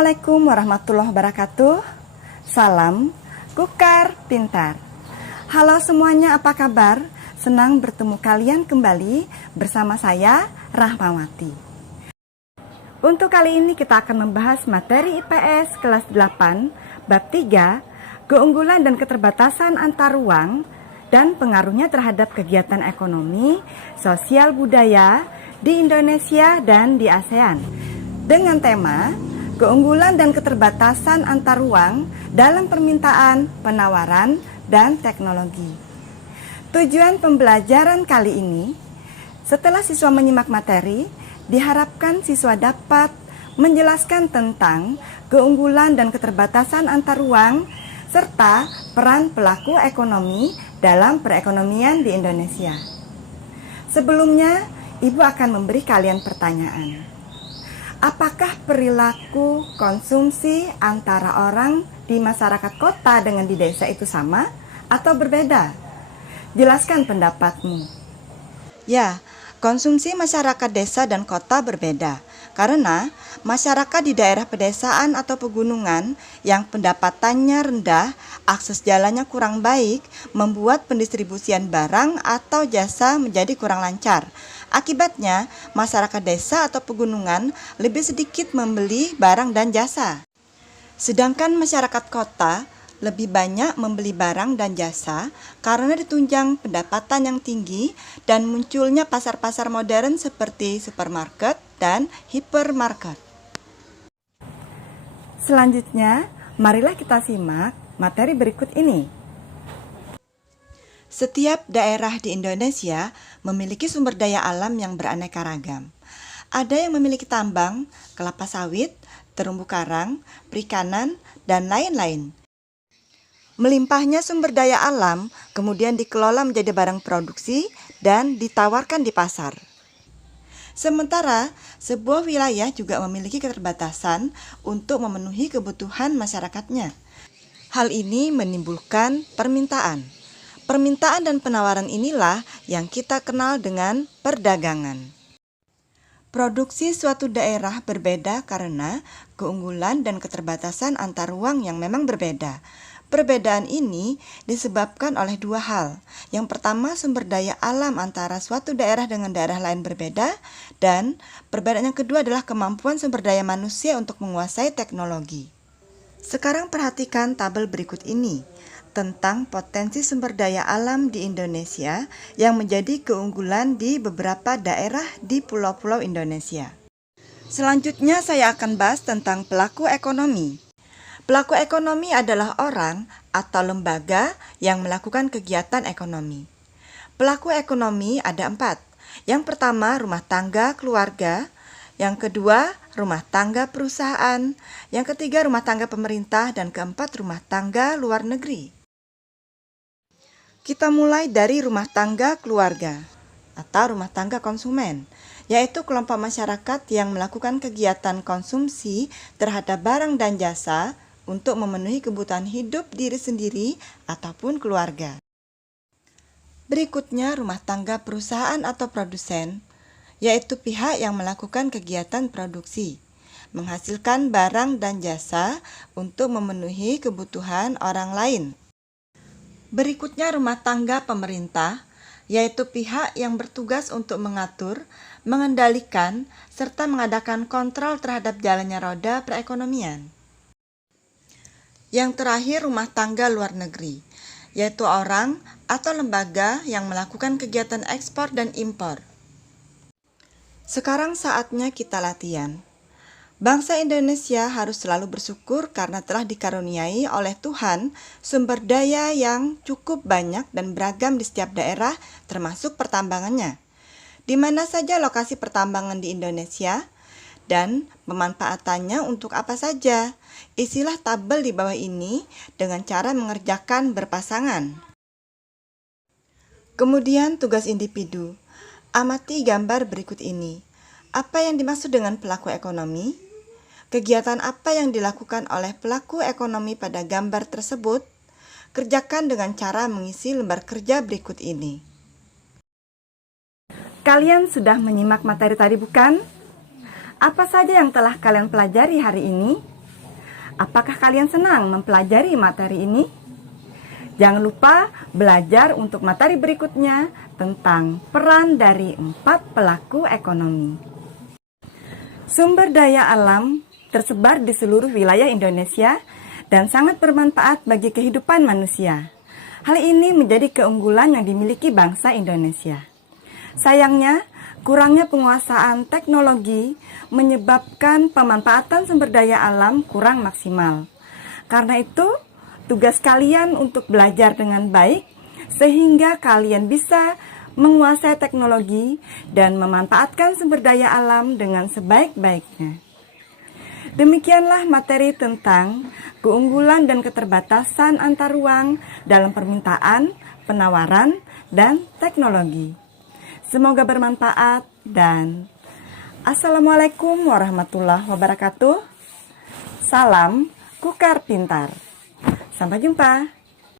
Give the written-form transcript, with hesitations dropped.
Assalamualaikum warahmatullahi wabarakatuh. Salam Kukar Pintar. Halo semuanya, apa kabar? Senang bertemu kalian kembali bersama saya, Rahmawati. Untuk kali ini kita akan membahas materi IPS kelas 8, bab 3, keunggulan dan keterbatasan antar ruang dan pengaruhnya terhadap kegiatan ekonomi, sosial budaya di Indonesia dan di ASEAN. Dengan tema keunggulan dan keterbatasan antar ruang dalam permintaan, penawaran, dan teknologi. Tujuan pembelajaran kali ini, setelah siswa menyimak materi, diharapkan siswa dapat menjelaskan tentang keunggulan dan keterbatasan antar ruang serta peran pelaku ekonomi dalam perekonomian di Indonesia. Sebelumnya, Ibu akan memberi kalian pertanyaan. Apakah perilaku konsumsi antara orang di masyarakat kota dengan di desa itu sama atau berbeda? Jelaskan pendapatmu. Ya, konsumsi masyarakat desa dan kota berbeda karena masyarakat di daerah pedesaan atau pegunungan yang pendapatannya rendah, akses jalannya kurang baik, membuat pendistribusian barang atau jasa menjadi kurang lancar. Akibatnya, masyarakat desa atau pegunungan lebih sedikit membeli barang dan jasa. Sedangkan masyarakat kota lebih banyak membeli barang dan jasa karena ditunjang pendapatan yang tinggi dan munculnya pasar-pasar modern seperti supermarket dan hipermarket. Selanjutnya, marilah kita simak materi berikut ini. Setiap daerah di Indonesia memiliki sumber daya alam yang beraneka ragam. Ada yang memiliki tambang, kelapa sawit, terumbu karang, perikanan, dan lain-lain. Melimpahnya sumber daya alam kemudian dikelola menjadi barang produksi dan ditawarkan di pasar. Sementara, sebuah wilayah juga memiliki keterbatasan untuk memenuhi kebutuhan masyarakatnya. Hal ini menimbulkan permintaan. Permintaan dan penawaran inilah yang kita kenal dengan perdagangan. Produksi suatu daerah berbeda karena keunggulan dan keterbatasan antar ruang yang memang berbeda. Perbedaan ini disebabkan oleh dua hal. Yang pertama, sumber daya alam antara suatu daerah dengan daerah lain berbeda, dan perbedaan yang kedua adalah kemampuan sumber daya manusia untuk menguasai teknologi. Sekarang perhatikan tabel berikut ini tentang potensi sumber daya alam di Indonesia yang menjadi keunggulan di beberapa daerah di pulau-pulau Indonesia. Selanjutnya saya akan bahas tentang pelaku ekonomi. Pelaku ekonomi adalah orang atau lembaga yang melakukan kegiatan ekonomi. Pelaku ekonomi ada 4. Yang pertama, rumah tangga keluarga. Yang kedua, rumah tangga perusahaan. Yang ketiga, rumah tangga pemerintah. Dan keempat, rumah tangga luar negeri. Kita mulai dari rumah tangga keluarga atau rumah tangga konsumen, yaitu kelompok masyarakat yang melakukan kegiatan konsumsi terhadap barang dan jasa untuk memenuhi kebutuhan hidup diri sendiri ataupun keluarga. Berikutnya, rumah tangga perusahaan atau produsen, yaitu pihak yang melakukan kegiatan produksi, menghasilkan barang dan jasa untuk memenuhi kebutuhan orang lain. Berikutnya, rumah tangga pemerintah, yaitu pihak yang bertugas untuk mengatur, mengendalikan, serta mengadakan kontrol terhadap jalannya roda perekonomian. Yang terakhir, rumah tangga luar negeri, yaitu orang atau lembaga yang melakukan kegiatan ekspor dan impor. Sekarang saatnya kita latihan. Bangsa Indonesia harus selalu bersyukur karena telah dikaruniai oleh Tuhan sumber daya yang cukup banyak dan beragam di setiap daerah, termasuk pertambangannya. Di mana saja lokasi pertambangan di Indonesia dan pemanfaatannya untuk apa saja. Isilah tabel di bawah ini dengan cara mengerjakan berpasangan. Kemudian tugas individu. Amati gambar berikut ini. Apa yang dimaksud dengan pelaku ekonomi? Kegiatan apa yang dilakukan oleh pelaku ekonomi pada gambar tersebut? Kerjakan dengan cara mengisi lembar kerja berikut ini. Kalian sudah menyimak materi tadi bukan? Apa saja yang telah kalian pelajari hari ini? Apakah kalian senang mempelajari materi ini? Jangan lupa belajar untuk materi berikutnya tentang peran dari 4 pelaku ekonomi. Sumber daya alam tersebar di seluruh wilayah Indonesia dan sangat bermanfaat bagi kehidupan manusia. Hal ini menjadi keunggulan yang dimiliki bangsa Indonesia. Sayangnya, kurangnya penguasaan teknologi menyebabkan pemanfaatan sumber daya alam kurang maksimal. Karena itu, tugas kalian untuk belajar dengan baik sehingga kalian bisa menguasai teknologi dan memanfaatkan sumber daya alam dengan sebaik-baiknya. Demikianlah materi tentang keunggulan dan keterbatasan antar ruang dalam permintaan, penawaran, dan teknologi. Semoga bermanfaat dan Assalamualaikum warahmatullahi wabarakatuh. Salam Kukar Pintar. Sampai jumpa.